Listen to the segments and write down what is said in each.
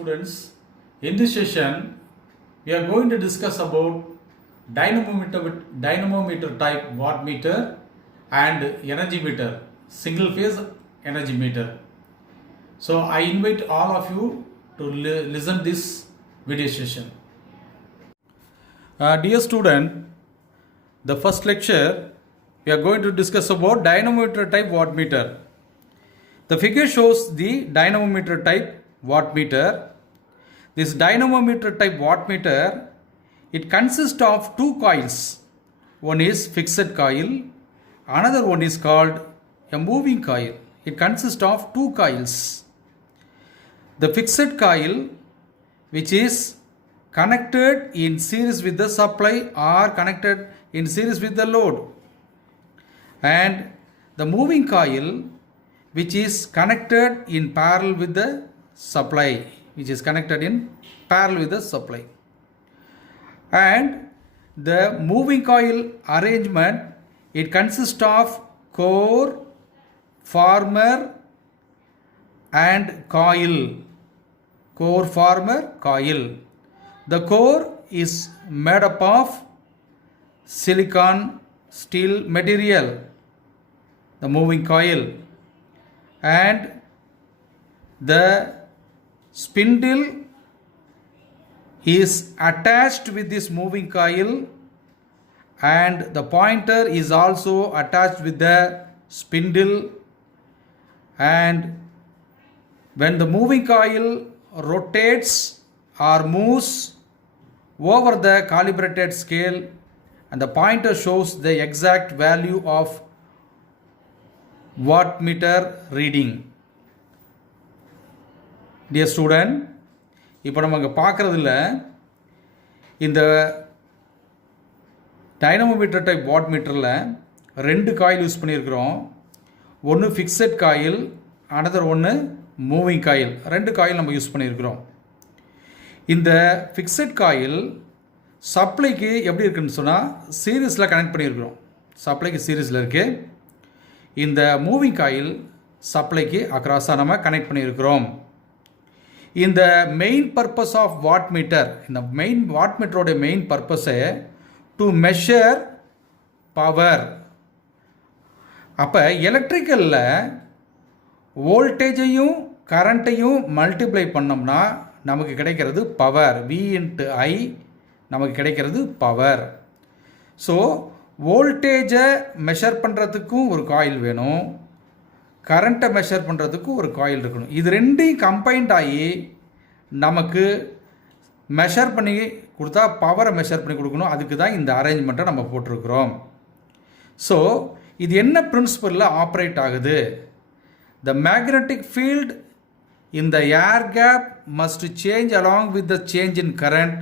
students, in this session we are going to discuss about dynamometer type wattmeter and energy meter, single phase energy meter. So I invite all of you to listen this video session. Dear student, the first lecture we are going to discuss about dynamometer type wattmeter. The figure shows the dynamometer type wattmeter. This dynamometer type wattmeter, it consists of two coils. One is fixed coil, another one is called a moving coil. It consists of two coils. The fixed coil, which is connected in series with the supply or connected in series with the load, and the moving coil, which is connected in parallel with the supply, and the moving coil arrangement, it consists of core, former and coil. The core is made up of silicon steel material, the moving coil, and the spindle is attached with this moving coil, and the pointer is also attached with the spindle, and when the moving coil rotates or moves over the calibrated scale, and the pointer shows the exact value of wattmeter reading. Dear student, இப்போ நம்ம இங்கே பார்க்குறதில்ல இந்த dynamometer type வாட்மீட்டரில் ரெண்டு coil use பண்ணியிருக்கிறோம். ஒன்று fixed coil, another ஒன்று moving coil. ரெண்டு coil நம்ம யூஸ் பண்ணியிருக்கிறோம். இந்த ஃபிக்ஸட் காயில் சப்ளைக்கு எப்படி இருக்குன்னு சொன்னால் சீரீஸில் கனெக்ட் பண்ணியிருக்கிறோம். சப்ளைக்கு சீரீஸில் இருக்குது. இந்த மூவிங் காயில் சப்ளைக்கு அக்ராஸாக நம்ம கனெக்ட் பண்ணியிருக்கிறோம். இந்த மெயின் பர்பஸ் ஆஃப் வாட்மீட்டர், இந்த மெயின் வாட்மீட்டரோடைய மெயின் பர்பஸை டு மெஷர் பவர். அப்போ எலக்ட்ரிக்கலில் வோல்டேஜையும் கரண்ட்டையும் மல்டிப்ளை பண்ணோம்னா நமக்கு கிடைக்கிறது பவர். V/I நமக்கு கிடைக்கிறது பவர். ஸோ வோல்டேஜை மெஷர் பண்ணுறதுக்கும் ஒரு காயில் வேணும், கரண்ட்டை மெஷர் பண்ணுறதுக்கும் ஒரு காயில் இருக்கணும். இது ரெண்டையும் கம்பைன்ட் ஆகி நமக்கு மெஷர் பண்ணி கொடுத்தா பவரை மெஷர் பண்ணி கொடுக்கணும். அதுக்கு தான் இந்த அரேஞ்ச்மெண்ட்டை நம்ம போட்டிருக்கிறோம். ஸோ இது என்ன பிரின்சிபலில் ஆப்ரேட் ஆகுது? The magnetic field in the air gap must change along with the change in current.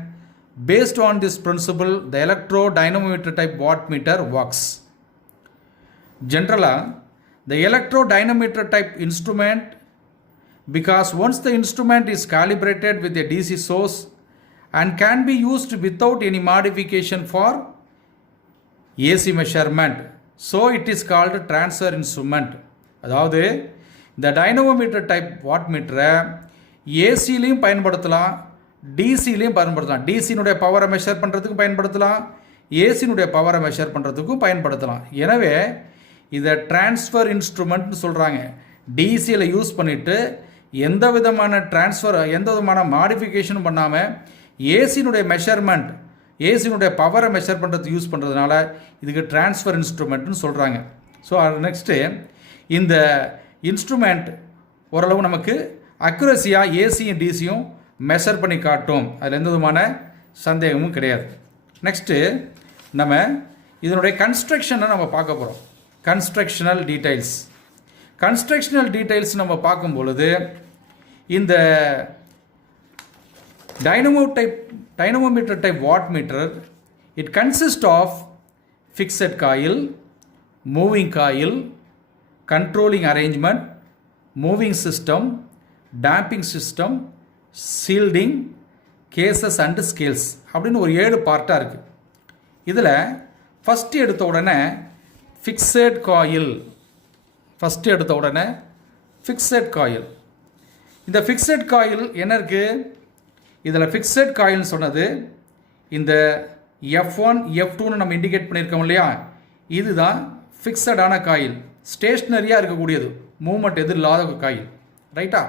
Based on this principle, the electro-dynamometer type wattmeter works. Generally, the electro-dynamometer type instrument, because once the instrument is calibrated with a DC source and can be used without any modification for AC measurement, so it is called transfer instrument. அதாவது இந்த dynamometer type வாட்மீட்டரை ஏசிலையும் பயன்படுத்தலாம், டிசிலையும் பயன்படுத்தலாம். டிசினுடைய பவரை measure பண்ணுறதுக்கும் பயன்படுத்தலாம், ஏசினுடைய பவரை measure பண்ணுறதுக்கும் பயன்படுத்தலாம். எனவே இதை டிரான்ஸ்ஃபர் இன்ஸ்ட்ருமெண்ட்னு சொல்கிறாங்க. டிசியில் யூஸ் பண்ணிவிட்டு எந்த விதமான எந்த விதமான மாடிஃபிகேஷனும் பண்ணாமல் ஏசினுடைய மெஷர்மெண்ட், ஏசினுடைய பவரை மெஷர் பண்ணுறதுக்கு யூஸ் பண்ணுறதுனால இதுக்கு டிரான்ஸ்ஃபர் இன்ஸ்ட்ருமெண்ட்னு சொல்கிறாங்க. ஸோ நெக்ஸ்ட்டு இந்த இன்ஸ்ட்ருமெண்ட் ஓரளவு நமக்கு அக்யூரஸியாக ஏசியும் டிசியும் மெஷர் பண்ணி காட்டும். அதில் எந்த விதமான சந்தேகமும் கிடையாது. நெக்ஸ்ட்டு நம்ம இதனுடைய கன்ஸ்ட்ரக்ஷனை நம்ம பார்க்க போகிறோம். கன்ஸ்ட்ரக்ஷனல் டீட்டெயில்ஸ் நம்ம பார்க்கும் பொழுது இந்த dynamometer type wattmeter it consist of fixed coil, moving coil, controlling arrangement, moving system, damping system, shielding, cases and scales அப்படின்னு ஒரு 7 பார்ட்டாக இருக்குது. இதில் ஃபஸ்ட்டு எடுத்த உடனே ஃபிக்ஸட் காயில். இந்த ஃபிக்ஸட் காயில் என்ன இருக்குது, இதில் ஃபிக்ஸட் காயில்னு சொன்னது இந்த F1 F2ன்னு நம்ம இண்டிகேட் பண்ணியிருக்கோம் இல்லையா, இதுதான் ஃபிக்ஸடான காயில், ஸ்டேஷ்னரியாக இருக்கக்கூடியது, மூமெண்ட் எது இல்லாத ஒரு காயில். ரைட்டா?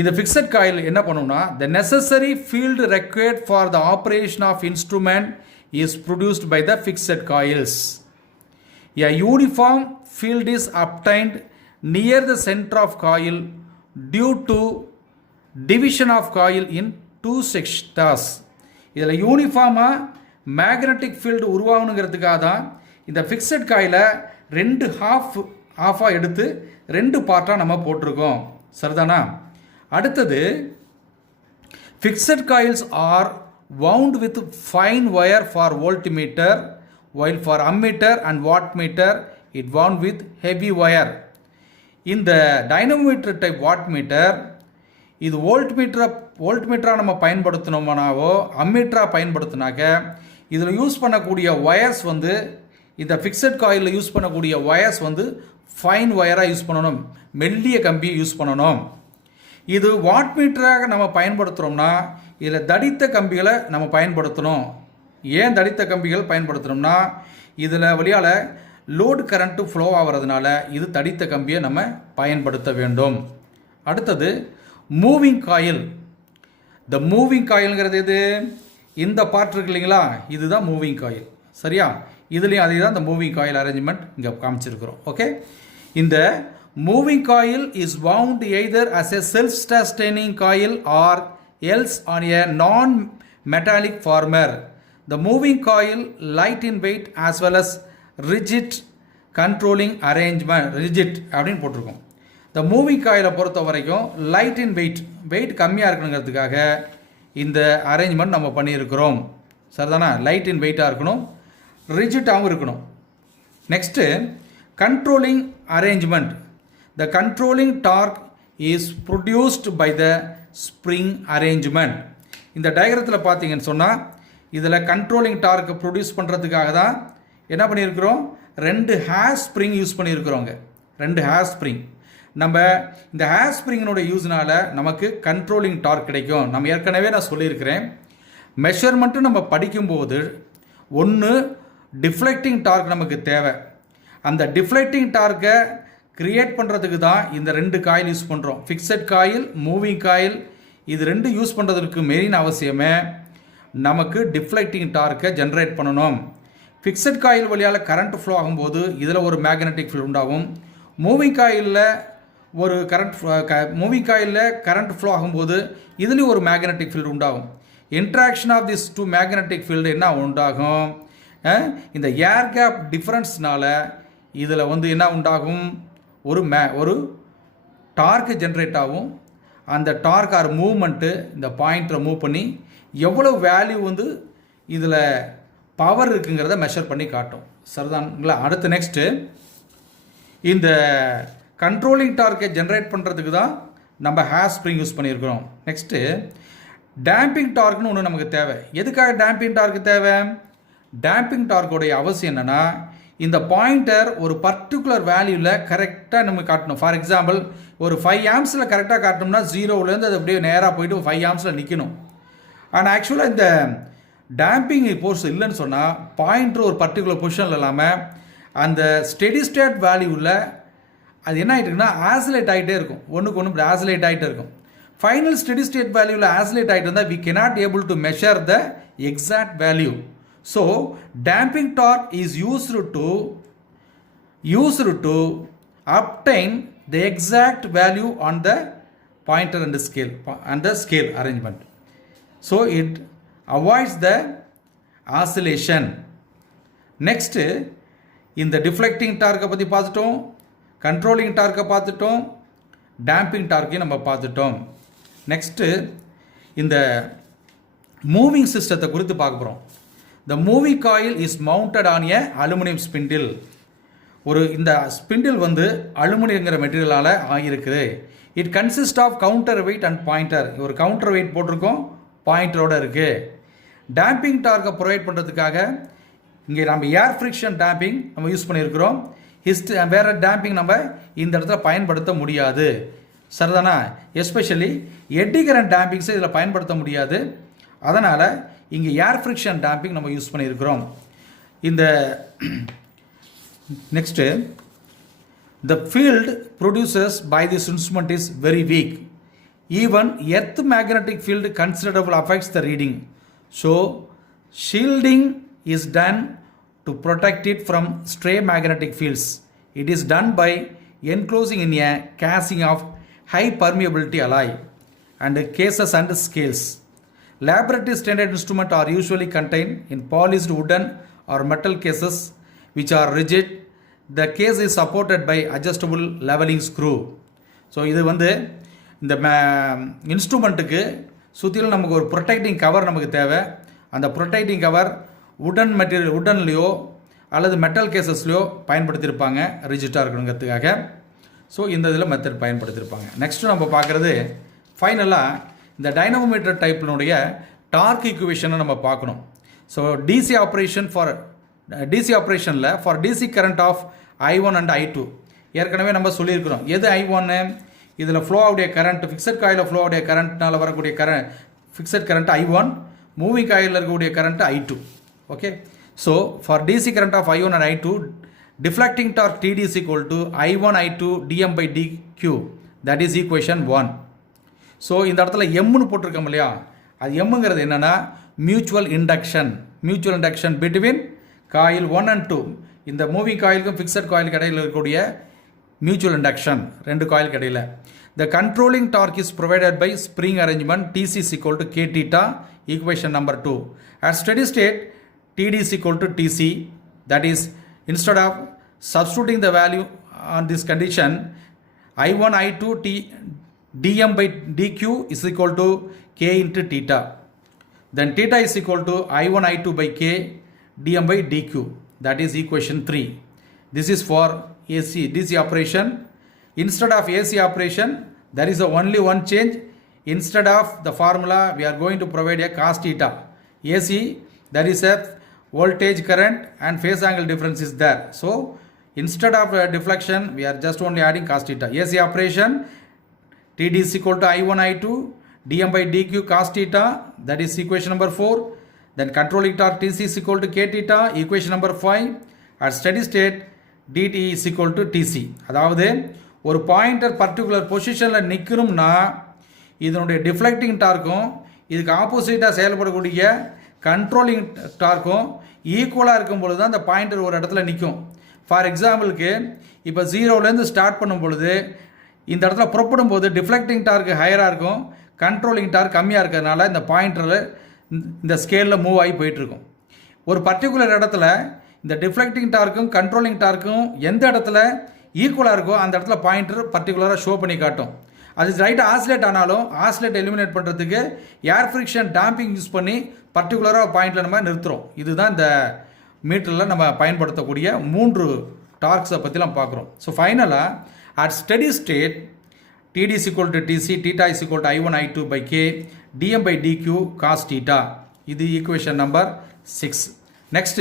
இந்த ஃபிக்ஸட் காயில் என்ன பண்ணுன்னா, the necessary field required for the operation of instrument is produced by the fixed coils. A uniform field is obtained near the center of coil due to division of coil in two sectors. இதில் யூனிஃபார்மாக magnetic field உருவாகணுங்கிறதுக்காக தான் இந்த fixed காயிலை ரெண்டு ஹாஃபாக எடுத்து ரெண்டு பார்ட்டாக நம்ம போட்டிருக்கோம். சரிதானா? அடுத்தது, fixed coils are wound with fine wire for voltmeter, while for ammeter and wattmeter it wound with heavy wire. இந்த டைனமோமீட்டர் டைப் வாட்மீட்டர் இது வோல்ட்மீட்டராக நம்ம பயன்படுத்தினோம்னாவோ அம்மீட்டராக பயன்படுத்தினாக்க இதில் யூஸ் பண்ணக்கூடிய ஒயர்ஸ் வந்து, இந்த ஃபிக்ஸட் காயிலில் யூஸ் பண்ணக்கூடிய ஒயர்ஸ் வந்து ஃபைன் ஒயராக யூஸ் பண்ணணும், மெல்லிய கம்பியை யூஸ் பண்ணணும். இது வாட்மீட்டராக நம்ம பயன்படுத்துகிறோம்னா இதில் தடித்த கம்பிகளை நம்ம பயன்படுத்தணும். ஏன் தடித்த கம்பிகள் பயன்படுத்தணும்னா இதில் வழியால் லோடு கரண்ட்டு ஃப்ளோ ஆகிறதுனால இது தடித்த கம்பியை நம்ம பயன்படுத்த வேண்டும். அடுத்தது மூவிங் காயில். இந்த மூவிங் காயில்ங்கிறது எது, இந்த பார்ட் இருக்கு இல்லைங்களா, இதுதான் மூவிங் காயில். சரியா? இதுலேயும் அதே தான் இந்த மூவிங் காயில் அரேஞ்ச்மெண்ட் இங்கே காமிச்சிருக்கிறோம். ஓகே, இந்த moving coil is wound either as a self-sustaining coil or else on a non-metallic former. The moving coil light in weight as well as rigid controlling arrangement. rigid அப்படின்னு போட்டிருக்கோம். இந்த moving காயிலை பொறுத்த வரைக்கும் light இன் wait கம்மியாக இருக்கணுங்கிறதுக்காக இந்த arrangement நம்ம பண்ணியிருக்கிறோம். சரிதானா? லைட் இன் வெயிட்டாக இருக்கணும், ரிஜிட்டாகவும் இருக்கணும். Next controlling arrangement. The controlling torque is produced by the spring arrangement. இந்த டயக்ராத்தில் பார்த்தீங்கன்னு சொன்னால் இதில் கண்ட்ரோலிங் டார்க் ப்ரொடியூஸ் பண்ணுறதுக்காக தான் என்ன பண்ணியிருக்கிறோம், ரெண்டு ஹேர் ஸ்ப்ரிங் யூஸ் பண்ணியிருக்கிறோங்க. ரெண்டு ஹேர் ஸ்ப்ரிங். நம்ம இந்த ஹேர் ஸ்ப்ரிங்கினோட யூஸ்னால நமக்கு கண்ட்ரோலிங் டார்க் கிடைக்கும். நம்ம ஏற்கனவே நான் சொல்லியிருக்கிறேன், மெஷர்மெண்ட்டு நம்ம படிக்கும்போது ஒன்று டிஃப்ளெக்டிங் டார்க் நமக்கு தேவை. அந்த டிஃப்ளெக்டிங் டார்க்கை கிரியேட் பண்ணுறதுக்கு தான் இந்த ரெண்டு காயில் யூஸ் பண்ணுறோம். ஃபிக்ஸட் காயில், மூவிங் காயில், இது ரெண்டு யூஸ் பண்ணுறதுக்கு மெயின் அவசியமே நமக்கு டிஃப்ளெக்டிங் டார்க்கை ஜென்ரேட் பண்ணணும். ஃபிக்ஸட் காயில் வழியால் கரண்ட் ஃப்ளோ ஆகும்போது இதில் ஒரு மேக்னெட்டிக் ஃபீல்டு உண்டாகும். மூவிங் காயிலில் கரண்ட் ஃப்ளோ ஆகும்போது இதுலேயும் ஒரு மேக்னெட்டிக் ஃபீல்டு உண்டாகும். Interaction of this two magnetic field என்ன உண்டாகும், இந்த ஏர் கேப் டிஃப்ரென்ஸ்னால இதில் வந்து என்ன உண்டாகும், ஒரு டார்க்கு ஜென்ரேட் ஆகும். அந்த டார்க் ஆர் மூவ்மெண்ட்டு இந்த பாயிண்ட்டை மூவ் பண்ணி எவ்வளோ வேல்யூ வந்து இதில் பவர் இருக்குங்கிறத மெஷர் பண்ணி காட்டும். சரிதானுங்களா? அடுத்து நெக்ஸ்ட்டு இந்த கண்ட்ரோலிங் டார்க்கை ஜென்ரேட் பண்ணுறதுக்கு தான் நம்ம ஹேர் ஸ்ப்ரிங் யூஸ் பண்ணியிருக்கிறோம். நெக்ஸ்ட்டு டேம்பிங் டார்க்னு ஒன்று நமக்கு தேவை. எதுக்காக டேம்பிங் டார்க்கு தேவை? டேம்பிங் டார்க்கோடைய அவசியம் என்னென்னா, இந்த பாயிண்டர் ஒரு பர்டிகுலர் வேல்யூவில் கரெக்டாக நம்ம காட்டணும். ஃபார் எக்ஸாம்பிள் ஒரு 5 ஆம்ஸில் கரெக்டாக காட்டணும்னா 0லேருந்து அது அப்படியே நேராக போயிட்டு 5 ஆம்ஸில் நிற்கணும். ஆனால் ஆக்சுவலாக இந்த டேம்பிங் ஃபோர்ஸ் இல்லைன்னு சொன்னால் பாயிண்டர் ஒரு பர்டிகுலர் பொசிஷனில் இல்லாமல் அந்த ஸ்டெடி ஸ்டேட் வேல்யூவில் அது என்ன ஆகிட்டு இருக்குன்னா ஆசிலேட் ஆகிட்டே இருக்கும், ஒன்றுக்கு ஒன்று ஆசிலேட் ஆகிட்டே இருக்கும். ஃபைனல் ஸ்டெடி ஸ்டேட் வேல்யூவில் ஆசிலேட் ஆகிட்டு இருந்தால் we cannot able to measure the exact value. So damping torque is used to obtain the exact value on the pointer and the scale arrangement. So it avoids the oscillation. Next, இந்த deflecting torque பற்றி பார்த்துட்டோம், controlling torque பார்த்துட்டோம், damping torque நம்ம பார்த்துட்டோம். Next இந்த moving சிஸ்டத்தை குறித்து பார்க்க போகிறோம். The moving coil is mounted on a aluminum spindle. இந்த ஸ்பிண்டில் வந்து அலுமினியங்கிற மெட்டீரியலால் ஆகியிருக்குது. It consist of counterweight and pointer. ஒரு கவுண்டர் வெயிட் போட்டிருக்கோம், பாயிண்டரோடு இருக்குது. டேம்பிங் டார்க்கை ப்ரொவைட் பண்ணுறதுக்காக இங்கே நம்ம ஏர் ஃப்ரிக்ஷன் டேம்பிங் நம்ம யூஸ் பண்ணியிருக்கிறோம். வேறு டேம்பிங் நம்ம இந்த இடத்துல பயன்படுத்த முடியாது. சரிதானா? எஸ்பெஷலி எட்டி கரண்ட் டேம்பிங்ஸை இதில் பயன்படுத்த முடியாது. அதனால் இங்கே ஏர் ஃப்ரிக்ஷன் டேம்பிங் நம்ம யூஸ் பண்ணியிருக்கிறோம். இந்த next, the field produced by this instrument is very weak. Even earth magnetic field considerable affects the reading. So shielding is done to protect it from stray magnetic fields. It is done by enclosing in a casing of high permeability alloy and cases and scales. Laboratory standard instruments are usually contained in polished wooden or metal cases which are rigid. The case is supported by adjustable leveling screw. So இது வந்து இந்த இன்ஸ்ட்ருமெண்ட்டுக்கு சுற்றிலும் நமக்கு ஒரு protecting cover நமக்கு தேவை. அந்த protecting cover உடன்லேயோ அல்லது மெட்டல் கேசஸ்லையோ பயன்படுத்தியிருப்பாங்க, ரிஜிட்டாக இருக்கணுங்கிறதுக்காக. ஸோ இந்த இதில் மெத்தட் பயன்படுத்தியிருப்பாங்க. நெக்ஸ்ட்டு நம்ம பார்க்குறது ஃபைனலாக இந்த டைனமோமீட்டர் டைப்பினுடைய டார்க் ஈக்குவேஷனை நம்ம பார்க்கணும். ஸோ டிசி ஆப்ரேஷனில் for DC current of I1 and I2 ஏற்கனவே நம்ம சொல்லியிருக்கிறோம். எது I1? இதில் ஃப்ளோ ஆகுடைய கரண்ட், ஃபிக்ஸட் காயிலில் ஃப்ளோ ஆகுடைய கரண்ட்னால் வரக்கூடிய ஃபிக்ஸட் கரண்ட் I1, மூவிங் காயிலில் இருக்கக்கூடிய current I2. Okay, so for DC current of I1 and I2, deflecting torque TD is equal to I1 I2 dm by dq. That is equation 1. So இந்த இடத்துல எம்னு போட்டிருக்கோம் இல்லையா, அது எம்முங்கிறது என்னென்னா mutual induction between coil 1 and 2. இந்த moving காயிலுக்கும் fixed காயிலுக்கு இடையில் இருக்கக்கூடிய மியூச்சுவல் இண்டக்ஷன், ரெண்டு காயிலுக்கு இடையில். The controlling torque is provided by spring arrangement TC is equal to K theta, equation number 2. At steady state, TD is equal to TC. That is, instead of substituting the value on this condition, I1 I2 dm by dq is equal to K into theta. Then theta is equal to I1 I2 by K dm by dq. That is equation 3. This is for DC operation. Instead of AC operation, there is only one change. Instead of the formula, we are going to provide a cos theta. AC, there is a voltage, current and phase angle difference is there. So instead of deflection, we are just only adding cos theta. AC operation, TD is equal to I1 I2 dm by dq cos theta. That is equation number 4. Then controlling torque TC is equal to K theta, equation number 5. At steady state, DT is equal to TC. அதாவது ஒரு pointer particular பொசிஷனில் நிற்கணும்னா இதனுடைய deflecting டார்க்கும் இதுக்கு ஆப்போசிட்டாக செயல்படக்கூடிய controlling டார்க்கும் ஈக்குவலாக இருக்கும் பொழுது தான் அந்த பாயிண்டர் ஒரு இடத்துல நிற்கும். ஃபார் எக்ஸாம்பிளுக்கு இப்போ 0லேருந்து ஸ்டார்ட் பண்ணும் பொழுது இந்த இடத்துல புறப்படும் போது டிஃப்ளெக்டிங் டார்க் ஹையராக இருக்கும், கண்ட்ரோலிங் டார்க் கம்மியாக இருக்கிறதுனால இந்த பாயிண்டரில் இந்த ஸ்கேலில் மூவ் ஆகி போயிட்டுருக்கும். ஒரு பர்டிகுலர் இடத்துல இந்த டிஃப்ளெக்டிங் டார்க்கும் கண்ட்ரோலிங் டார்க்கும் எந்த இடத்துல ஈக்குவலாக இருக்கோ அந்த இடத்துல பாயிண்டர் பர்டிகுலராக ஷோ பண்ணி காட்டும். அது ரைட்டாக ஆசிலேட் ஆனாலும் ஆசிலேட் எலிமினேட் பண்ணுறதுக்கு ஏர் ஃப்ரிக்ஷன் டேம்பிங் யூஸ் பண்ணி பர்டிகுலராக பாயிண்டில் நம்ம நிறுத்துகிறோம். இதுதான் இந்த மீட்டரில் நம்ம பயன்படுத்தக்கூடிய 3 டார்க்ஸை பற்றிலாம் பார்க்குறோம். ஸோ ஃபைனலாக at steady state TD is equal to TC, theta is equal to I1 I2 by K dm by dq cos theta. இது equation number 6. Next,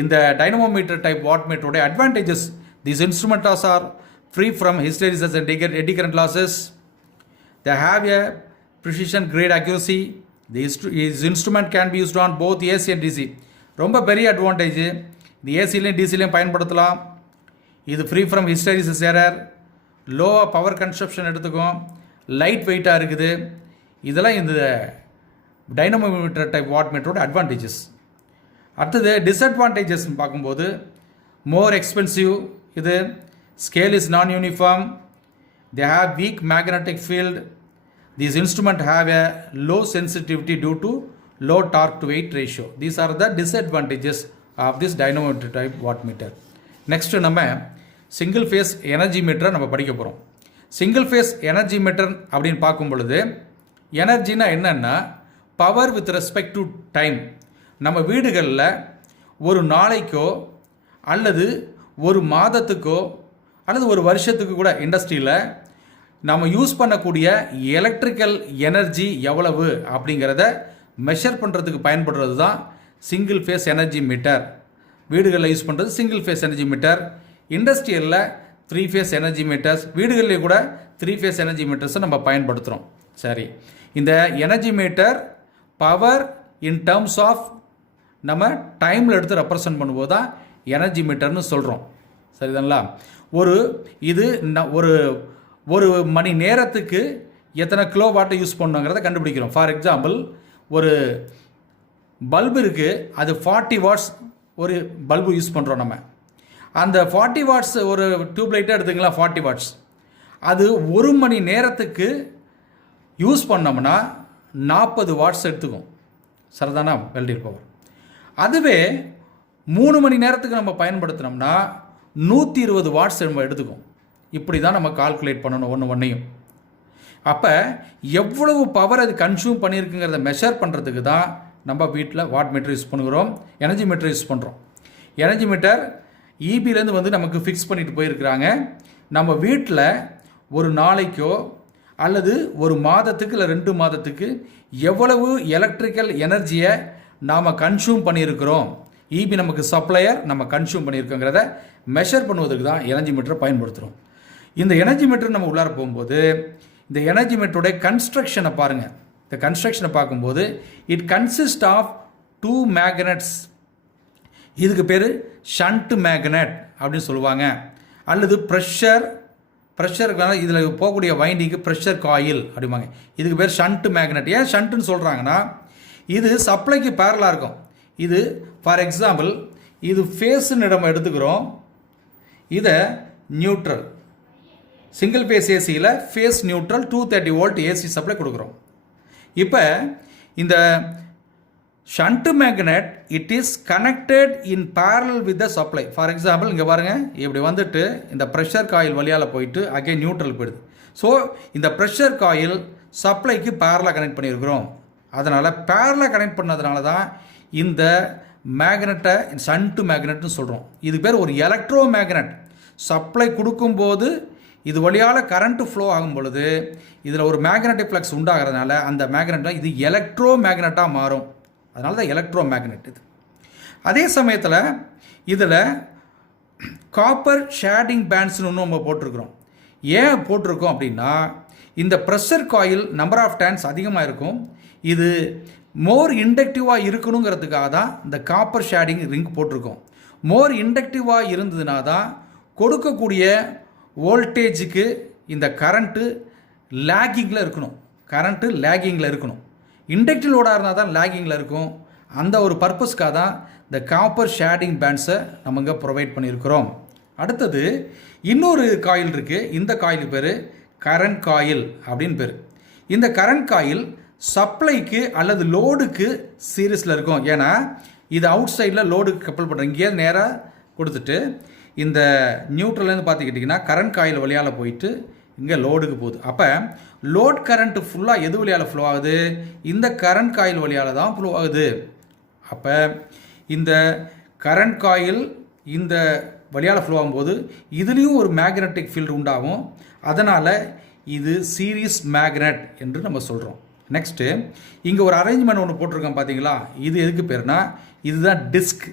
in the dynamometer type wattmeter உடைய advantages, these instruments are free from hysteresis and eddy current losses. They have a precision grade accuracy. This instrument can be used on both AC and DC. ரொம்ப பெரிய advantage. இது ஏசிலையும் டிசிலையும் பயன்படுத்தலாம். இது free from hysteresis error, லோவாக power consumption எடுத்துக்கும், light வெயிட்டாக இருக்குது. இதெல்லாம் இந்த டைனமோமீட்டர் டைப் வாட்மீட்டரோட அட்வான்டேஜஸ். அடுத்தது டிஸ்அட்வான்டேஜஸ் பார்க்கும்போது மோர் எக்ஸ்பென்சிவ், இது ஸ்கேல் இஸ் நான் uniform, they have week magnetic field, these instruments have a low sensitivity due to low torque to weight ratio. These are the disadvantages of this dynamometer type wattmeter. Next நம்ம single phase energy மீட்டரை நம்ம படிக்க போகிறோம். Single phase energy metre அப்படின்னு பார்க்கும் பொழுது எனர்ஜினா என்னென்னா power with respect to time. நம்ம வீடுகளில் ஒரு நாளைக்கோ அல்லது ஒரு மாதத்துக்கோ அல்லது ஒரு வருஷத்துக்கு கூட இண்டஸ்ட்ரியில் நம்ம யூஸ் பண்ணக்கூடிய எலக்ட்ரிக்கல் எனர்ஜி எவ்வளவு அப்படிங்கிறத மெஷர் பண்ணுறதுக்கு பயன்படுறது தான் சிங்கிள் ஃபேஸ் எனர்ஜி மீட்டர். வீடுகளில் யூஸ் பண்ணுறது சிங்கிள் ஃபேஸ் எனர்ஜி மீட்டர். இண்டஸ்ட்ரியலில் த்ரீ ஃபேஸ் எனர்ஜி மீட்டர்ஸ், வீடுகளிலே கூட த்ரீ ஃபேஸ் எனர்ஜி மீட்டர்ஸை நம்ம பயன்படுத்துகிறோம். சரி, இந்த energy meter power in terms of நம்ம டைமில் எடுத்து ரெப்ரசன்ட் பண்ணும்போது தான் எனர்ஜி மீட்டர்னு சொல்கிறோம். சரிதாங்களா? இது ஒரு மணி நேரத்துக்கு எத்தனை கிலோ வாட்டை யூஸ் பண்ணுங்கிறத கண்டுபிடிக்கிறோம். ஃபார் எக்ஸாம்பிள், ஒரு பல்பு இருக்குது, அது 40 வாட்ஸ் ஒரு பல்பு யூஸ் பண்ணுறோம். நம்ம அந்த 40 வாட்ஸ் ஒரு டியூப்லைட்டாக எடுத்துக்கலாம். 40 வாட்ஸ் அது ஒரு மணி நேரத்துக்கு யூஸ் பண்ணோம்னா 40 வாட்ஸ் எடுத்துக்கும். சரிதானா? Welding power. அதுவே 3 மணி நேரத்துக்கு நம்ம பயன்படுத்தினோம்னா 120 வாட்ஸ் நம்ம எடுத்துக்கும். இப்படி தான் நம்ம கால்குலேட் பண்ணணும் ஒன்றையும். அப்போ எவ்வளவு பவர் அது கன்சியூம் பண்ணியிருக்குங்கிறத மெஷர் பண்ணுறதுக்கு தான் நம்ம வீட்டில் வாட் மீட்டர் யூஸ் பண்ணுகிறோம், எனர்ஜி மீட்டர் யூஸ் பண்ணுறோம். எனர்ஜி மீட்டர் இபிலேருந்து வந்து நமக்கு ஃபிக்ஸ் பண்ணிட்டு போயிருக்கிறாங்க. நம்ம வீட்டில் ஒரு நாளைக்கோ அல்லது ஒரு மாதத்துக்கு இல்லை 2 மாதத்துக்கு எவ்வளவு எலக்ட்ரிக்கல் எனர்ஜியை நாம் கன்சியூம் பண்ணியிருக்கிறோம், இபி நமக்கு சப்ளையர் நம்ம கன்சியூம் பண்ணியிருக்கோங்கிறத மெஷர் பண்ணுவதற்கு தான் எனர்ஜி மீட்டரை பயன்படுத்துகிறோம். இந்த எனர்ஜி மீட்டர் நம்ம உள்ளார போகும்போது இந்த எனர்ஜி மீட்டருடைய கன்ஸ்ட்ரக்ஷனை பாருங்கள். இந்த கன்ஸ்ட்ரக்ஷனை பார்க்கும்போது இட் கன்சிஸ்ட் ஆஃப் 2 மேக்னட்ஸ். இதுக்கு பேர் ஷண்ட் மேக்னட் அப்படின்னு சொல்லுவாங்க. அல்லது ப்ரெஷருக்கான இதில் போகக்கூடிய வைண்டிங்கு ப்ரெஷர் காயில் அப்படிம்பாங்க. இதுக்கு பேர் ஷண்ட் மேக்னட். ஏன் ஷண்ட்டுன்னு சொல்கிறாங்கன்னா, இது சப்ளைக்கு பேரலாக இருக்கும். இது ஃபார் எக்ஸாம்பிள், இது ஃபேஸுன்னு நம்ம எடுத்துக்கிறோம், இதை நியூட்ரல். சிங்கிள் ஃபேஸ் ஏசியில் face neutral 230 volt AC supply கொடுக்குறோம். இப்போ இந்த shunt magnet it is connected in parallel with the supply. For example, இங்கே பாருங்கள், இப்படி வந்துட்டு இந்த ப்ரெஷர் காயில் வழியால் போயிட்டு அகைன் நியூட்ரல் போயிடுது. ஸோ இந்த ப்ரெஷர் காயில் சப்ளைக்கு பேரலாக கனெக்ட் பண்ணியிருக்கிறோம். அதனால் பேரலாக கனெக்ட் பண்ணதுனால தான் இந்த மேக்னெட்டை ஷண்ட் மேக்னெட்னு சொல்கிறோம். இது பேர் ஒரு எலக்ட்ரோ மேக்னெட். சப்ளை கொடுக்கும்போது இது வழியால் கரண்ட்டு ஃப்ளோ ஆகும் பொழுது இதில் ஒரு மேக்னெட்டிக் ஃப்ளக்ஸ் உண்டாகிறதுனால அந்த மேக்னெட்டாக இது எலக்ட்ரோ மேக்னெட்டாக மாறும். அதனால தான் எலக்ட்ரோ மேக்னெட் இது. அதே சமயத்தில் இதில் காப்பர் ஷேடிங் பேண்ட்ஸ்னு ஒன்று நம்ம போட்டிருக்கிறோம். ஏன் போட்டிருக்கோம் அப்படின்னா, இந்த pressure coil number of turns அதிகமாக இருக்கும். இது மோர் இண்டக்டிவாக இருக்கணுங்கிறதுக்காக தான் இந்த காப்பர் ஷேடிங் ரிங் போட்டிருக்கோம். மோர் இண்டக்டிவாக இருந்ததுனா தான் கொடுக்கக்கூடிய வோல்டேஜுக்கு இந்த கரண்ட்டு லேகிங்கில் இருக்கணும். இண்டக்டிவ் லோடாக இருந்தால் தான் லேகிங்கில் இருக்கும். அந்த ஒரு பர்பஸ்க்காக தான் இந்த காப்பர் ஷேடிங் பேண்ட்ஸை நம்ம இங்கே ப்ரொவைட் பண்ணியிருக்கிறோம். அடுத்தது இன்னொரு காயில் இருக்குது. இந்த காயிலுக்கு பேர் கரண்ட் காயில் அப்படின்னு பேர். இந்த கரண்ட் காயில் சப்ளைக்கு அல்லது லோடுக்கு சீரிஸில் இருக்கும். ஏன்னா இது அவுட் சைடில் லோடுக்கு கப்பல் பண்ணுறோம். இங்கேயே நேராக கொடுத்துட்டு இந்த நியூட்ரல்லேருந்து பார்த்துக்கிட்டிங்கன்னா கரண்ட் காயில் வழியால் போயிட்டு இங்கே லோடுக்கு போகுது. அப்போ லோட் கரண்ட்டு ஃபுல்லாக எது வழியால் ஃப்ளோ ஆகுது? இந்த கரண்ட் காயில் வழியால் தான் ஃப்ளோ ஆகுது. அப்போ இந்த கரண்ட் காயில் இந்த வழியால் ஃப்ளோ ஆகும்போது இதுலேயும் ஒரு மேக்னெட்டிக் ஃபீல்டு உண்டாகும். அதனால் இது சீரீஸ் மேக்னெட் என்று நம்ம சொல்கிறோம். நெக்ஸ்ட்டு இங்கே ஒரு அரேஞ்ச்மெண்ட் ஒன்று போட்டிருக்கோம் பார்த்தீங்களா? இது எதுக்கு பேருனா, இதுதான் டிஸ்க்.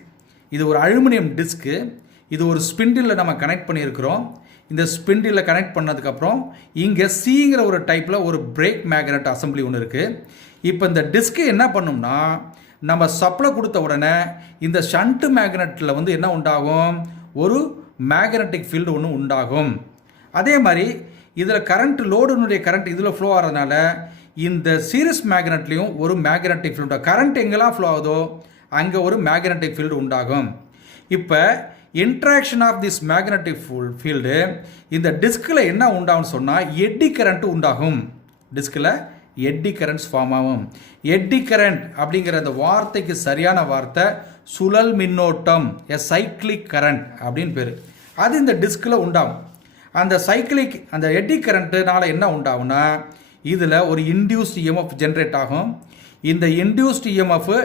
இது ஒரு அலுமினியம் டிஸ்க்கு. இது ஒரு ஸ்பிண்டிலில் நம்ம கனெக்ட் பண்ணியிருக்கிறோம். இந்த ஸ்பிண்டிலில் கனெக்ட் பண்ணதுக்கப்புறம் இங்கே சிங்கிற ஒரு டைப்பில் ஒரு பிரேக் மேக்னெட் அசம்பிளி ஒன்று இருக்குது. இப்போ இந்த டிஸ்க்கு என்ன பண்ணும்னா, நம்ம சப்ளை கொடுத்த உடனே இந்த ஷண்ட் மேக்னெட்டில் வந்து என்ன உண்டாகும்? ஒரு மேக்னெட்டிக் ஃபீல்டு ஒன்று உண்டாகும். அதே மாதிரி இதில் கரண்ட் லோடுனுடைய கரண்ட் இதில் ஃப்ளோ ஆகிறதுனால இந்த சீரிஸ் மேக்னெட்லேயும் ஒரு மேக்னெட்டிக் ஃபீல்டு, கரண்ட் எங்கெல்லாம் ஃப்ளோ ஆகுதோ அங்கே ஒரு மேக்னெட்டிக் ஃபீல்டு உண்டாகும். இப்போ interaction of this magnetic field இந்த டிஸ்கில் என்ன உண்டாகும்னு சொன்னால் எட்டி கரண்ட்டு உண்டாகும். டிஸ்கில் எட்டி கரண்ட்ஸ் ஃபார்ம் ஆகும். எட்டி கரண்ட் அப்படிங்கிற அந்த வார்த்தைக்கு சரியான வார்த்தை சுழல் மின்னோட்டம், சைக்கிளிக் கரண்ட் அப்படின்னு பேர். அது இந்த டிஸ்கில் உண்டாகும். அந்த எட்டி கரண்ட்டுனால என்ன உண்டாகும்னா, இதில் ஒரு இன்டியூஸ்ட் இஎம்எஃப் ஜென்ரேட் ஆகும். இந்த இன்டியூஸ்ட் இஎம்எஃப்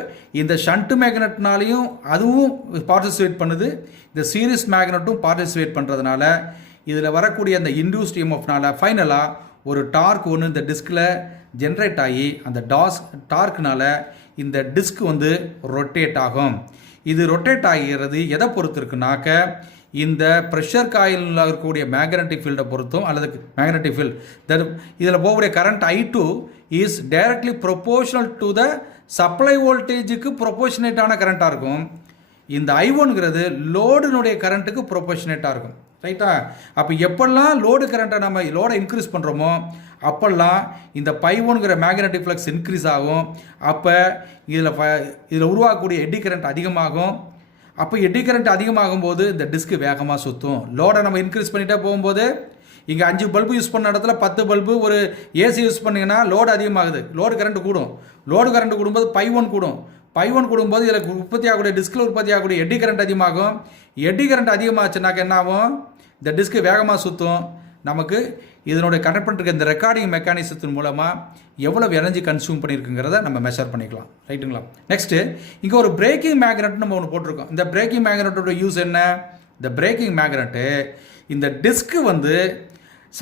இந்த ஷண்ட் மேக்னெட்னாலையும் அதுவும் பார்ட்டிசிபேட் பண்ணுது, இந்த சீரிஸ் மேக்னெட்டும் பார்ட்டிசிபேட் பண்ணுறதுனால இதில் வரக்கூடிய அந்த இன்டியூஸ்ட் இஎம்எஃப்னால ஃபைனலாக ஒரு டார்க் ஒன்று இந்த டிஸ்கில் ஜென்ரேட் ஆகி அந்த டார்க்னால இந்த டிஸ்க் வந்து ரொட்டேட் ஆகும். இது ரொட்டேட் ஆகிறது எதை பொறுத்து இருக்குனாக்க, இந்த ப்ரெஷர் காயிலில் இருக்கக்கூடிய மேக்னட்டிக் ஃபீல்டை பொறுத்தும் அல்லது மேக்னட்டிக் ஃபீல்ட் இதில் போகக்கூடிய current I2 is directly proportional to the supply வோல்டேஜுக்கு ப்ரொபோஷனேட்டான கரண்ட்டாக இருக்கும். இந்த I1ங்கிறது லோடுனுடைய கரண்ட்டுக்கு ப்ரொபோஷனேட்டாக இருக்கும். ரைட்டா? அப்போ எப்பெல்லாம் லோடு கரண்ட்டை நம்ம லோடை இன்க்ரீஸ் பண்ணுறோமோ அப்போல்லாம் இந்த π1ங்கிற மேக்னட்டிக் ஃப்ளக்ஸ் இன்க்ரீஸ் ஆகும். அப்போ இதில் உருவாகக்கூடிய எட்டி கரண்ட் அதிகமாகும். அப்போ எட்டி கரண்ட் அதிகமாகும் போது இந்த டிஸ்க்கு வேகமாக சுற்றும். லோடை நம்ம இன்க்ரீஸ் பண்ணிகிட்டே போகும்போது இங்கே 5 பல்பு யூஸ் பண்ண இடத்துல 10 பல்பு ஒரு ஏசி யூஸ் பண்ணிங்கன்னா லோடு அதிகமாகுது, லோடு கரண்ட் கூடும். லோடு கரண்ட் கூடும்போது π1 கூடும். π1 கூடும்போது இதில் உற்பத்தி ஆகக்கூடிய டிஸ்கில் உற்பத்தி ஆகக்கூடிய எட்டி கரண்ட் அதிகமாகும். எட்டி கரண்ட் அதிகமாகச்சுனாக்க என்ன ஆகும்? இந்த டிஸ்க்கு வேகமாக சுற்றும். நமக்கு இதனுடைய கனெக்ட் பண்ணிருக்க இந்த ரெக்கார்டிங் மெக்கானிசத்தின் மூலமாக எவ்வளவு எனர்ஜி கன்சியூம் பண்ணியிருக்குங்கிறத நம்ம மெஷர் பண்ணிக்கலாம். ரைட்டுங்களா? நெக்ஸ்ட்டு இங்கே ஒரு பிரேக்கிங் மேக்னெட் நம்ம ஒன்று போட்டிருக்கோம். இந்த பிரேக்கிங் மேக்னெட்டோட யூஸ் என்ன? இந்த பிரேக்கிங் மேக்னெட்டு இந்த டிஸ்க்கு வந்து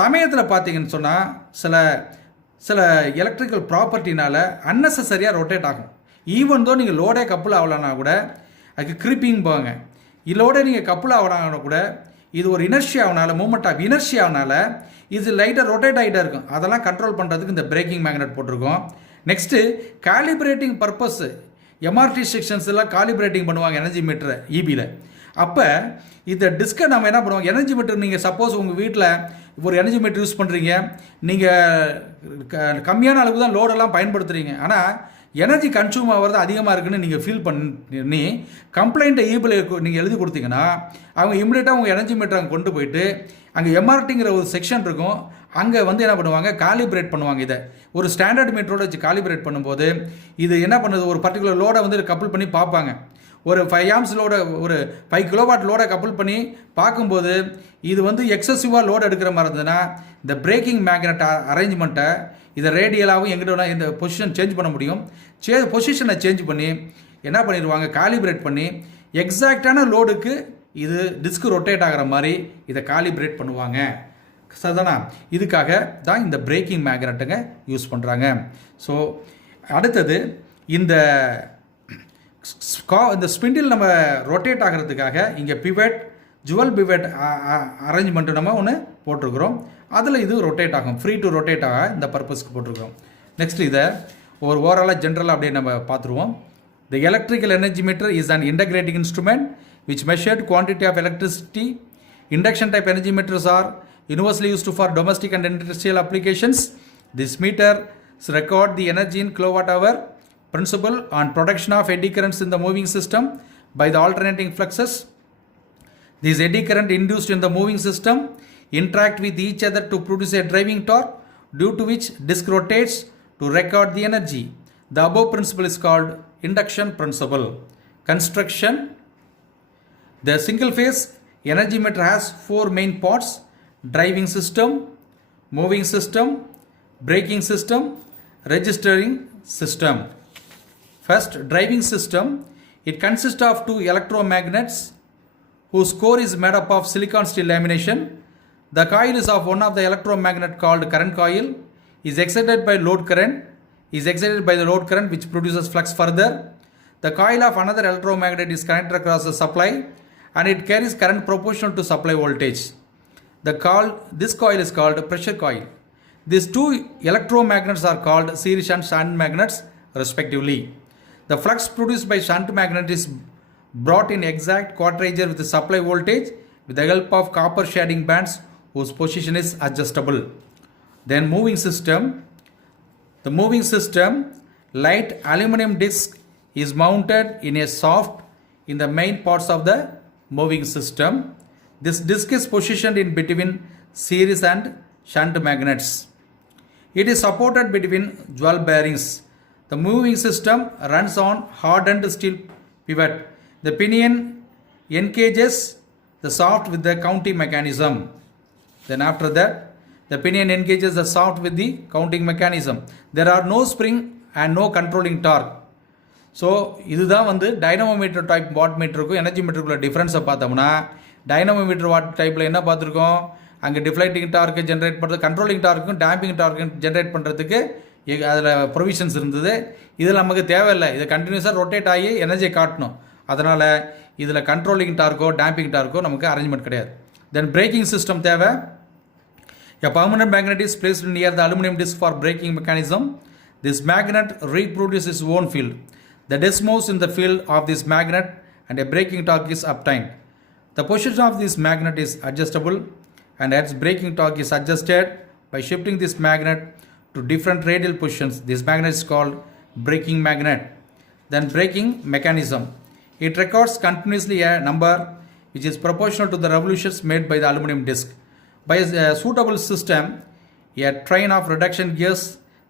சமயத்தில் பார்த்தீங்கன்னு சொன்னால் சில எலக்ட்ரிக்கல் ப்ராப்பர்ட்டினால் அன்னெசரியாக ரொட்டேட் ஆகும். ஈவன் தோ நீங்கள் லோடே கப்புள் ஆகலன்னா கூட அதுக்கு கிரிப்பிங் போங்க. லோடே நீங்கள் கப்புள் ஆகலான்னா கூட இது ஒரு இனர்ஷியாவனால மூமெண்ட் ஆஃப் இனர்ஷியாவனால இது லைட்டாக ரொட்டேட் ஆகிட்டே இருக்கும். அதெல்லாம் கண்ட்ரோல் பண்ணுறதுக்கு இந்த பிரேக்கிங் மேக்னெட் போட்டிருக்கோம். நெக்ஸ்ட்டு காலிப்ரேட்டிங் பர்பஸ் எம்ஆர்டி செக்ஷன்ஸ் எல்லாம் காலிப்ரேட்டிங் பண்ணுவாங்க எனர்ஜி மீட்டரை இபியில். அப்போ இந்த டிஸ்கை நம்ம என்ன பண்ணுவோம், எனர்ஜி மீட்டர் நீங்கள் சப்போஸ் உங்கள் வீட்டில் ஒரு எனர்ஜி மீட்டர் யூஸ் பண்ணுறீங்க, நீங்கள் கம்மியான அளவுக்கு தான் லோடெல்லாம் பயன்படுத்துகிறீங்க, ஆனால் எனர்ஜி கன்சியூம் ஆகிறது அதிகமாக இருக்குன்னு நீங்கள் ஃபீல் பண்ணி கம்ப்ளைண்ட்டை ஈபில் நீங்கள் எழுதி கொடுத்தீங்கன்னா அவங்க இம்மிடியட்டாக உங்கள் எனர்ஜி மீட்டர் அங்கே கொண்டு போயிட்டு அங்கே எம்ஆர்டிங்கிற ஒரு செக்ஷன் இருக்கும், அங்கே வந்து என்ன பண்ணுவாங்க, காலிப்ரேட் பண்ணுவாங்க. இதை ஒரு ஸ்டாண்டர்ட் மீட்டரோட வச்சு காலிப்ரேட் பண்ணும்போது இது என்ன பண்ணுது, ஒரு பர்டிகுலர் லோடை வந்து கப்புள் பண்ணி பார்ப்பாங்க. ஒரு 5 ஆம்ஸ் லோட ஒரு 5 கிலோவாட் லோடை கப்புள் பண்ணி பார்க்கும்போது இது வந்து எக்ஸசிவாக லோடு எடுக்கிற மாதிரி இருந்ததுன்னா இந்த பிரேக்கிங் மேக்னெட் அரேஞ்ச்மெண்ட்டை இதை ரேடியலாகவும் எங்கிட்ட இந்த பொசிஷன் சேஞ்ச் பண்ண முடியும். பொசிஷனை சேஞ்ச் பண்ணி என்ன பண்ணிடுவாங்க, காலிப்ரேட் பண்ணி எக்ஸாக்டான லோடுக்கு இது டிஸ்க் ரொட்டேட் ஆகிற மாதிரி இதை காலிப்ரேட் பண்ணுவாங்க. சரிதானா? இதுக்காக தான் இந்த பிரேக்கிங் மேக்னெட்டுங்க யூஸ் பண்ணுறாங்க. ஸோ அடுத்தது இந்த ஸ்பிண்டில் நம்ம ரொட்டேட் ஆகிறதுக்காக இங்கே பிவெட் ஜுவல் பிவெட் அரேஞ்ச்மெண்ட்டு நம்ம ஒன்று போட்டிருக்கிறோம். அதில் இது ரொட்டேட் ஆகும், ஃப்ரீ டு ரொட்டேட் ஆக இந்த பர்பஸ்க்கு போட்டிருக்கிறோம். நெக்ஸ்ட் இதை ஒரு ஓவராலாக ஜென்ரலாக அப்படியே நம்ம பார்த்துருவோம். த electrical energy metre is an integrating instrument which measured quantity of electricity. Induction type energy meters are universally used for domestic and industrial applications. This meter record the energy in kilowatt hour principle on production of eddy currents in the moving system by the alternating fluxes. These eddy current induced in the moving system interact with each other to produce a driving torque, due to which disk rotates to record the energy. The above principle is called induction principle. Construction. The single phase energy meter has 4 main parts: driving system, moving system, braking system, registering system. First, driving system. It consists of 2 electromagnets whose core is made up of silicon steel lamination. The coil is of one of the electromagnet called current coil, is excited by load current, which produces flux further. The coil of another electromagnet is connected across the supply and it carries current proportional to supply voltage. This coil is called pressure coil. These 2 electromagnets are called series and shunt magnets respectively. The flux produced by shunt magnet is brought in exact quadrature with the supply voltage with the help of copper shading bands whose position is adjustable. Then moving system. The moving system, light aluminum disc is mounted in a shaft in the main parts of the moving system. This disc is positioned in between series and shunt magnets. It is supported between jewel bearings. The moving system runs on hardened steel pivot. The pinion engages the shaft with the counting mechanism. Then after that, the pinion engages the shaft with the counting mechanism. There are no spring and no controlling torque. So இதுதான் வந்து டைனமோமீட்டர் type what மீட்டருக்கும் energy மீட்டருக்குள்ள டிஃப்ரென்ஸை பார்த்தோம்னா, டைனமோமீட்டர் what டைப்பில் என்ன பார்த்துருக்கோம், அங்கே டிஃப்ளைட்டிங் torque generate பண்ணுறது, controlling டார்க்கும் damping டார்க்கும் generate பண்ணுறதுக்கு அதில் ப்ரொவிஷன்ஸ் இருந்தது. இதில் நமக்கு தேவையில்லை, இதை கண்டினியூஸாக ரொட்டேட் ஆகி எனர்ஜியை காட்டணும். அதனால் இதில் கண்ட்ரோலிங் டார்க்கோ டேம்பிங் டார்க்கோ நமக்கு அரேஞ்ச்மெண்ட் கிடையாது. தென் பிரேக்கிங் சிஸ்டம் தேவை. A permanent magnet is placed near the aluminum disc for braking mechanism. This magnet reproduces its own field. The disc moves in the field of this magnet and a braking torque is obtained. The position of this magnet is adjustable and its braking torque is adjusted by shifting this magnet to different radial positions. This magnet is called braking magnet. Then braking mechanism. It records continuously a number which is proportional to the revolutions made by the aluminum disc. By a suitable system, a train of reduction gears,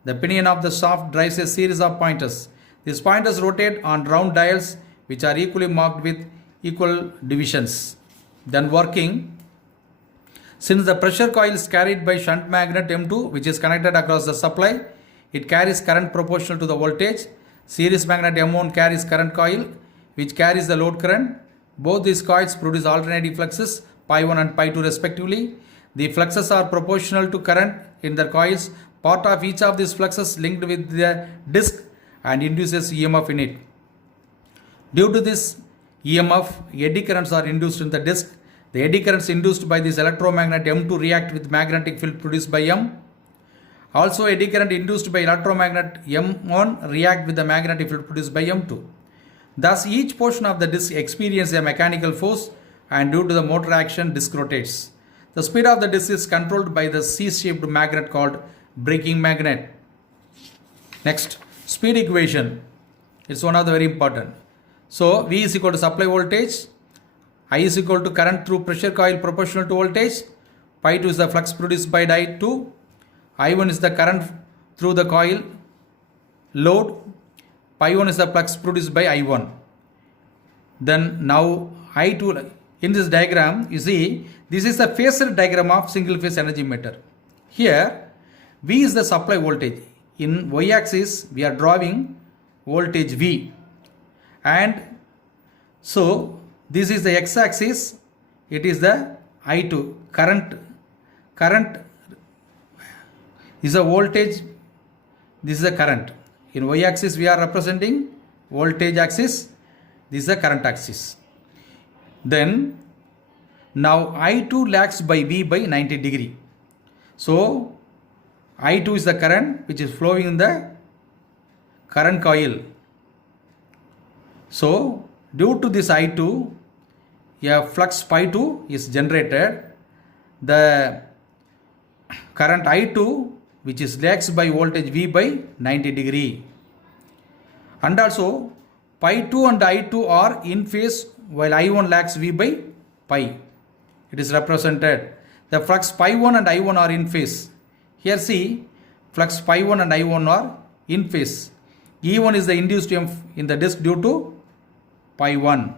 the pinion of the shaft drives a series of pointers. These pointers rotate on round dials which are equally marked with equal divisions. Then working. Since the pressure coil is carried by shunt magnet M2 which is connected across the supply, it carries current proportional to the voltage. Series magnet M1 carries current coil which carries the load current. Both these coils produce alternating fluxes pi 1 and pi 2 respectively. The fluxes are proportional to current in the coils. Part of each of these fluxes linked with the disc and induces EMF in it. Due to this EMF, eddy currents are induced in the disc. The eddy currents induced by this electromagnet M2 react with magnetic field produced by M. Also, eddy current induced by electromagnet M1 react with the magnetic field produced by M2. Thus, each portion of the disc experiences a mechanical force and due to the motor action, disc rotates. The speed of the disc is controlled by the C-shaped magnet called braking magnet. Next, speed equation. It's one of the very important. So, V is equal to supply voltage, I is equal to current through pressure coil proportional to voltage, pi 2 is the flux produced by die 2, I1 is the current through the coil load, pi 1 is the flux produced by I1. Then now I2, in this diagram you see this is the phasor diagram of single phase energy meter. Here V is the supply voltage. In y axis we are drawing voltage V, and so this is the x axis, it is the I2 current is a voltage, this is a current. In y axis we are representing voltage axis, this is the current axis. Then now I2 lags by V by 90 degree. So I2 is the current which is flowing in the current coil. So due to this I2, a flux pi 2 is generated. The current I2 which is lags by voltage V by 90 degree. And also pi 2 and I2 are in phase while I1 lags V by pi. It is represented. The flux pi 1 and I1 are in phase. Here see, flux pi 1 and I1 are in phase. E1 is the induced EMF in the disc due to pi 1.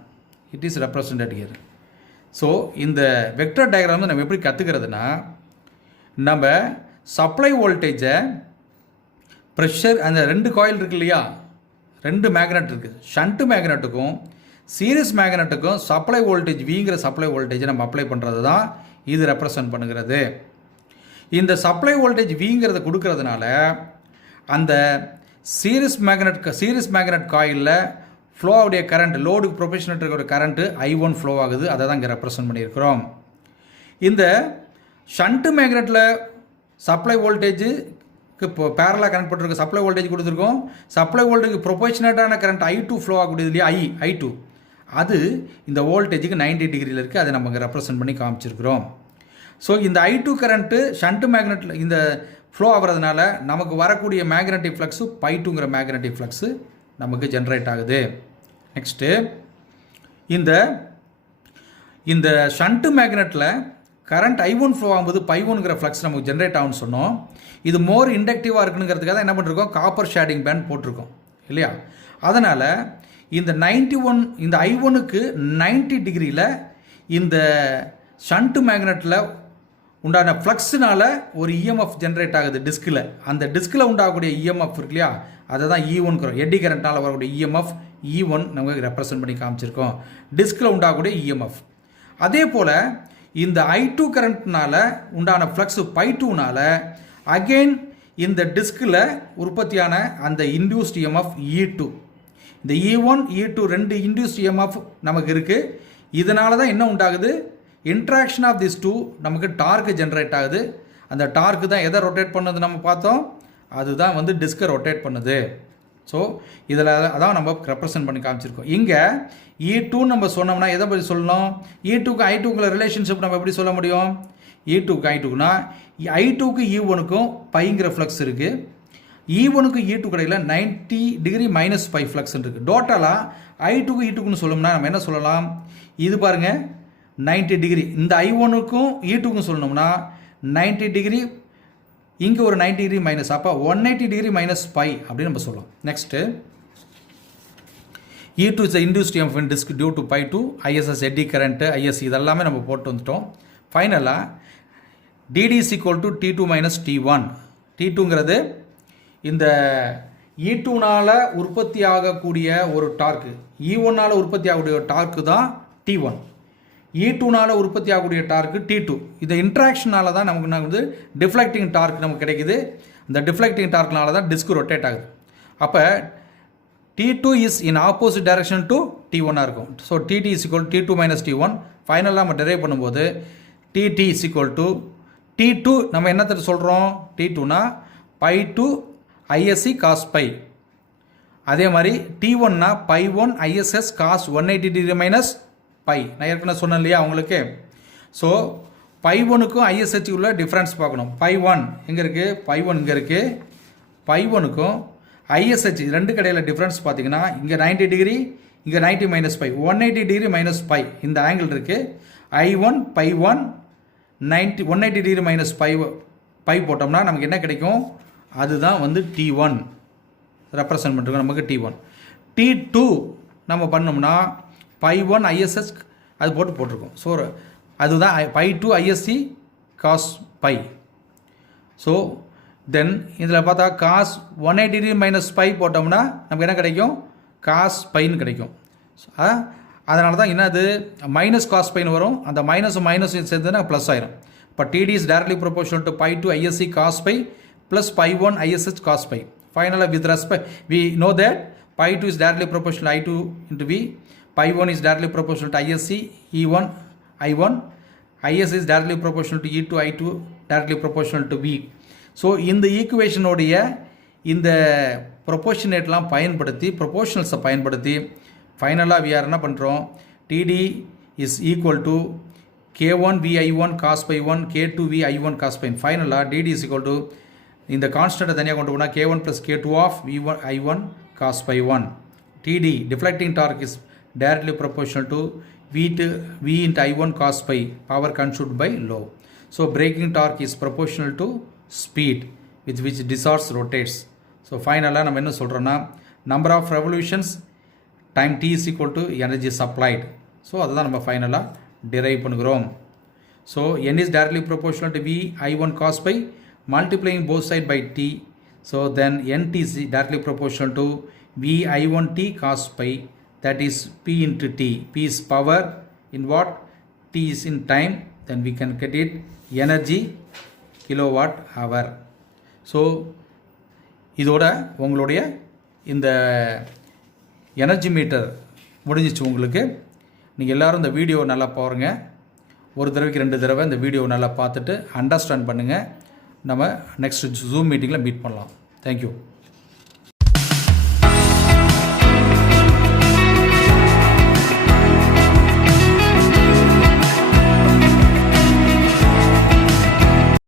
It is represented here. So, in the vector diagram நம்ம எப்படி கற்றுக்கிறதுனா, நம்ம supply வோல்டேஜை pressure அந்த ரெண்டு coil இருக்கு இல்லையா, ரெண்டு magnet இருக்குது, ஷண்ட் மேக்னெட்டுக்கும் சீரிஸ் மேக்னெட்டுக்கும் சப்ளை வோல்டேஜ் விங்கிற சப்ளை வோல்டேஜை நம்ம அப்ளை பண்ணுறது தான் இது ரெப்ரசன்ட் பண்ணுகிறது. இந்த சப்ளை வோல்டேஜ் விங்கிறத கொடுக்கறதுனால அந்த சீரிஸ் மேக்னெட் காயிலில் ஃப்ளோ ஆகுடைய கரண்ட், லோடுக்கு ப்ரொபோஷனல் இருக்கிற கரண்ட்டு I1 ஃப்ளோ ஆகுது. அதை தான் இங்கே ரெப்ரசன்ட் பண்ணியிருக்கிறோம். இந்த ஷண்ட் மேக்னெட்டில் சப்ளை வோல்டேஜுக்கு இப்போ பேரலாக கனெக்ட் பண்ணிருக்க சப்ளை வோல்டேஜ் கொடுத்துருக்கோம். சப்ளை வோல்டேஜ் ப்ரொபோஷனேட்டான கரண்ட் I2 ஃப்ளோ ஆகக்கூடியது இல்லையா, I2 அது இந்த வோல்டேஜுக்கு 90 டிகிரியில் இருக்குது. அதை நம்ம இங்கே ரெப்ரசன்ட் பண்ணி காமிச்சிருக்கிறோம். ஸோ இந்த I2 கரண்ட்டு ஷண்ட் மேக்னெட்டில் இந்த ஃப்ளோ ஆகிறதுனால நமக்கு வரக்கூடிய மேக்னெட்டிக் ஃப்ளக்ஸு pi2ங்கிற மேக்னெட்டிக் ஃப்ளக்ஸு நமக்கு ஜென்ரேட் ஆகுது. நெக்ஸ்ட்டு இந்த ஷண்ட் மேக்னெட்டில் கரண்ட் I1 ஃப்ளோ ஆகும்போது pi1ங்கிற ஃப்ளக்ஸ் நமக்கு ஜென்ரேட் ஆகும்னு சொன்னோம். இது மோர் இண்டக்டிவாக இருக்குங்கிறதுக்காக தான் என்ன பண்ணிருக்கோம், காப்பர் ஷேடிங் பேண்ட் போட்டிருக்கோம் இல்லையா. அதனால் இந்த 91 இந்த I1க்கு 90 டிகிரியில் இந்த ஷண்ட் மேக்னெட்டில் உண்டான ஃப்ளக்ஸுனால் ஒரு இஎம்எஃப் ஜென்ரேட் ஆகுது டிஸ்கில். அந்த டிஸ்கில் உண்டாகக்கூடிய இஎம்எஃப் இருக்கு இல்லையா, அதை தான் E1ங்கிறோம். எட்டி கரண்ட்னால் வரக்கூடிய இஎம்எஃப் E1 நமக்கு ரெப்ரசன்ட் பண்ணி காமிச்சிருக்கோம், டிஸ்கில் உண்டாகக்கூடிய இஎம்எஃப். அதே போல் இந்த I2 கரண்ட்னால் உண்டான ஃப்ளக்ஸ் pi2னால் அகெயின் இந்த டிஸ்கில் உற்பத்தியான அந்த இன்டியூஸ்ட் இஎம்எஃப் E2. இந்த E1 E2 ரெண்டு இன்டியூஸ்ட் EMF நமக்கு இருக்குது. இதனால தான் என்ன உண்டாகுது, இன்ட்ராக்ஷன் ஆஃப் திஸ் டூ நமக்கு டார்க்கு ஜென்ரேட் ஆகுது. அந்த டார்க்கு தான் எதை ரொட்டேட் பண்ணுது நம்ம பார்த்தோம், அதுதான் வந்து டிஸ்கை ரொட்டேட் பண்ணுது. ஸோ இதில் அதான் நம்ம ரெப்ரசன்ட் பண்ணி காமிச்சிருக்கோம். இங்கே E2 நம்ம சொன்னோம்னா எதை பற்றி சொல்லணும், E2க்கு I2க்குள்ள ரிலேஷன்ஷிப் நம்ம எப்படி சொல்ல முடியும், E2க்கு I2க்குனா I2க்கு E1க்கும் பைங்கிற ஃப்ளக்ஸ் இருக்குது. E1க்கு E2 கடையில் 90 டிகிரி மைனஸ் பை ஃப்ளக்ஸ் இருக்குது. டோட்டலாக I2க்கு E2க்குன்னு சொல்லணும்னா நம்ம என்ன சொல்லலாம், இது பாருங்கள் 90 டிகிரி. இந்த I1க்கும் E2க்கும் சொல்லணும்னா 90 டிகிரி, இங்கே ஒரு 90 டிகிரி மைனஸ், அப்போ 180 டிகிரி மைனஸ் பை அப்படின்னு நம்ம சொல்லலாம். Next E2 is induced EMF in disk due to phi two ISS eddy current ISC இதெல்லாமே நம்ம போட்டு வந்துட்டோம். ஃபைனலாக DD is equal to T2 minus T1. T2ங்கிறது இந்த E2னால் உற்பத்தி ஆகக்கூடிய ஒரு டார்க்கு, E1னால் உற்பத்தி ஆகக்கூடிய ஒரு டார்க்கு தான் T1, E2னால் உற்பத்தி ஆகக்கூடிய டார்க்கு T2. இந்த இன்ட்ராக்ஷனால தான் நமக்கு வந்து டிஃப்ளெக்டிங் டார்க் நமக்கு கிடைக்குது. இந்த டிஃப்ளெக்டிங் டார்க்னால தான் டிஸ்க் ரொட்டேட் ஆகுது. அப்போ T2 is in opposite direction to T1 இருக்கும். So TT is equal T2 minus T1. ஃபைனலாக நம்ம டெரைவ் பண்ணும்போது TT is equal to T2 நம்ம என்னத்தை சொல்கிறோம், T2னா pi two ISC cos pi. அதே மாதிரி T1னா pi 1 ISS gas 180 degree minus pi. நான் ஏற்கனவே சொன்னேன் இல்லையா உங்களுக்கு. ஸோ பை 1க்கும் ISH உள்ள டிஃப்ரென்ஸ் பார்க்கணும். பை 1 எங்கே இருக்குது, பை 1 இங்கே இருக்குது. பை 1க்கும் ISH ரெண்டு கடையில் டிஃப்ரென்ஸ் பார்த்தீங்கன்னா இங்கே 90 டிகிரி, இங்கே 90 minus phi, 180 degree minus phi இந்த ஆங்கிள் இருக்குது. I1 by 1 180 degree minus by போட்டோம்னா நமக்கு என்ன கிடைக்கும், அதுதான் வந்து T1 ரெப்ரசன்ட் பண்ணிருக்கோம் நமக்கு T1. T2 நம்ம பண்ணோம்னா பை 1 ISS அது போட்டிருக்கோம். ஸோ அதுதான் phi 2 ISC cos phi. So then இதில் பார்த்தா காஸ் 180 டிகிரி மைனஸ் பை போட்டோம்னா நமக்கு என்ன கிடைக்கும், காஸ் பைன்னு கிடைக்கும். அதனால தான் என்னது மைனஸ் காஸ் பைன்னு வரும். அந்த மைனஸும் சேர்ந்துன்னா ப்ளஸ் ஆயிரும். இப்போ TD is directly proportional to pi 2 ISC cos pi plus pi 1 ISH gas pi. ஃபைனலாக with respect we know that pi 2 is directly proportional I2 into V, pi 1 is directly proportional to ISC E1 I1, IS is directly proportional to E2 I2 directly proportional to V. So இந்த ஈக்குவேஷனுடைய இந்த ப்ரொபோர்ஷனேட்லாம் பயன்படுத்தி ப்ரொபோர்ஷனல்ஸை பயன்படுத்தி ஃபைனலாக we are என்ன பண்ணுறோம், TD is equal to K1 VI1 cos phi 1 K2 VI1 cos phi. ஃபைனலாக DD is equal to இந்த கான்ஸ்டன்ட்டை தனியாக கொண்டு போனால் K1 plus K2 of V1 I1 cos phi 1. TD deflecting torque is directly proportional to V into I1 cos phi, power consumed by low. So braking torque is proportional to speed with which discharge rotates. So finally நம்ம என்ன சொல்கிறோன்னா number of revolutions time t is equal to energy supplied. So அதுதான் நம்ம ஃபைனலாக derive பண்ணுகிறோம். So n is directly proportional to V I1 cos phi multiplying both side by t. So then nt is directly proportional to V I1 t cos phi, that is P into T. P is power in what, T is in time, then we can get it energy kilowatt hour. So இதோட உங்களுடைய இந்த energy metre முடிஞ்சிச்சு உங்களுக்கு. நீங்கள் எல்லோரும் இந்த video நல்லா பாருங்கள். ஒரு தடவைக்கு 2 தடவை இந்த வீடியோ நல்லா பார்த்துட்டு அண்டர்ஸ்டாண்ட் பண்ணுங்கள். நம்ம நெக்ஸ்ட் ஜூம் மீட்டிங்கில் மீட் பண்ணலாம். தேங்க்யூ.